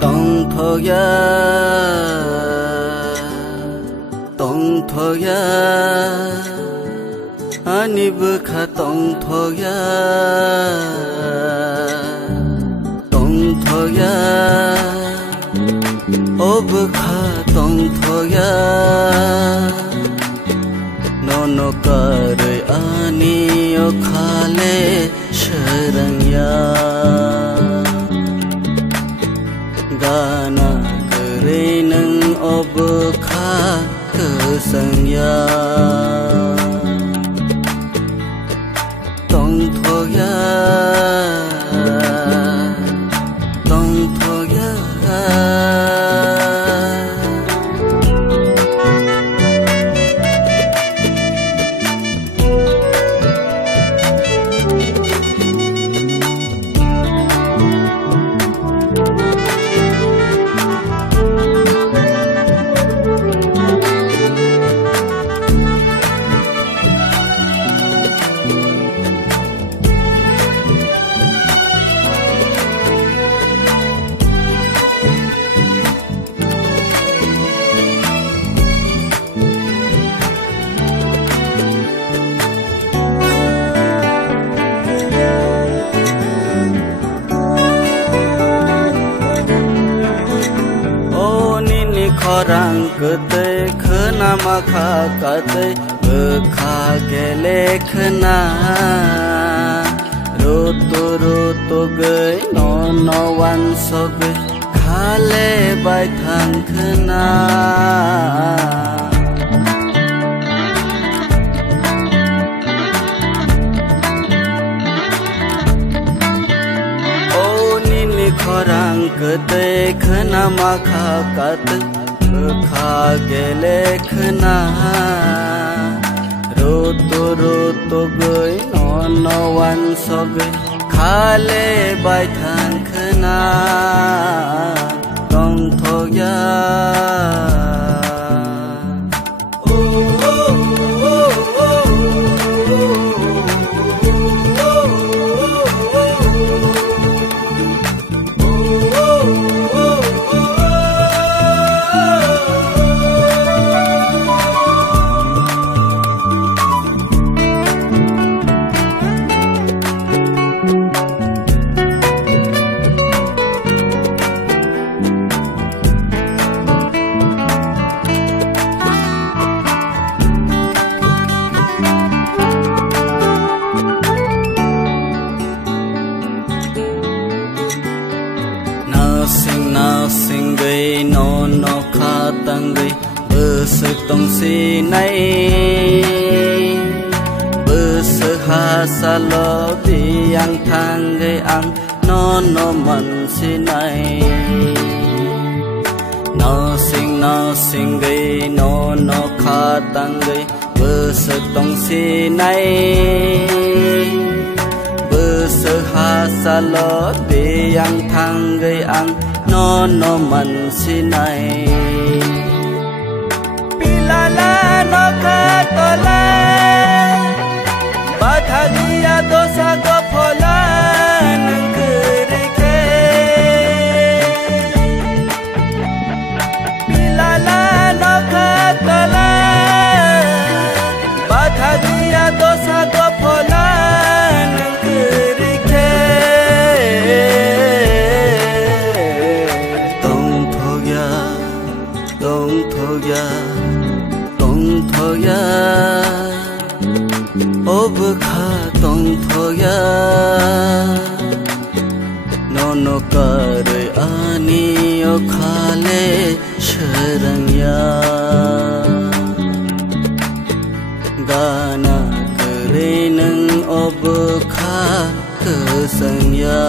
tongthoya ani bukha tongthoya o bukha tongthoya nono kare ani o khale sharangya gana kare nang o bukha kesangya tongthoya khorang kete khna makha kate kha gele khna roto gai no wan so gai khale bai thang khna o nini khorang kete khna makha kate kha gele khna roto gai no wan so gai khale bai thang khna tongthoya sing gai no kha tang gai bus tong si nai bus ha sa lo biang thang gai ang no man si nai no sing gai no kha tang gai bus tong si nai bus ha sa lo biang thang gai ang no man si nai pilala no kha tola bathagia dosa go phola nang kare ke pilala no kha tola bathagia dosa go phola nang kare ke tongthoya o bukha tongthoya nono kare ani o khale sharangya gana kare nang o bukha kesangya